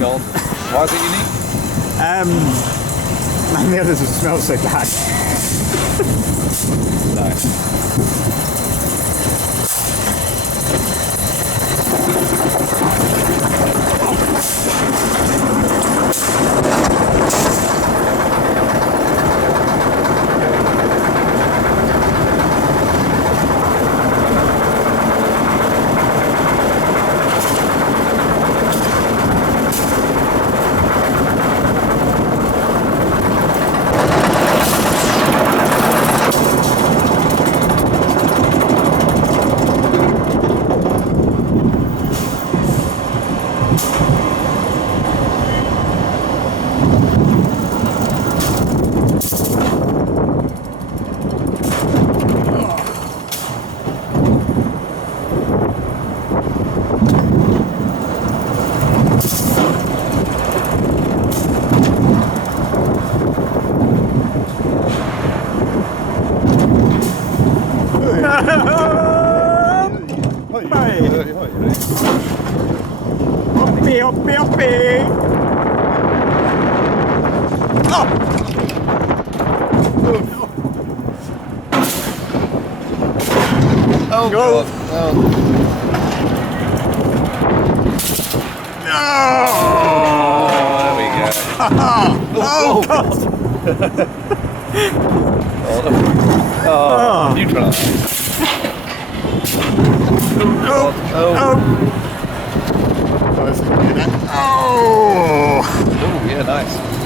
God. Why is it unique? And the others have smelled so bad. Nice. Hoppy, hoppy, hoppy! Oh! Oh, Go. God. Oh. No! Oh, there we go. Oh, God! Oh, neutralised. Oh! Oh! Oh, yeah, nice.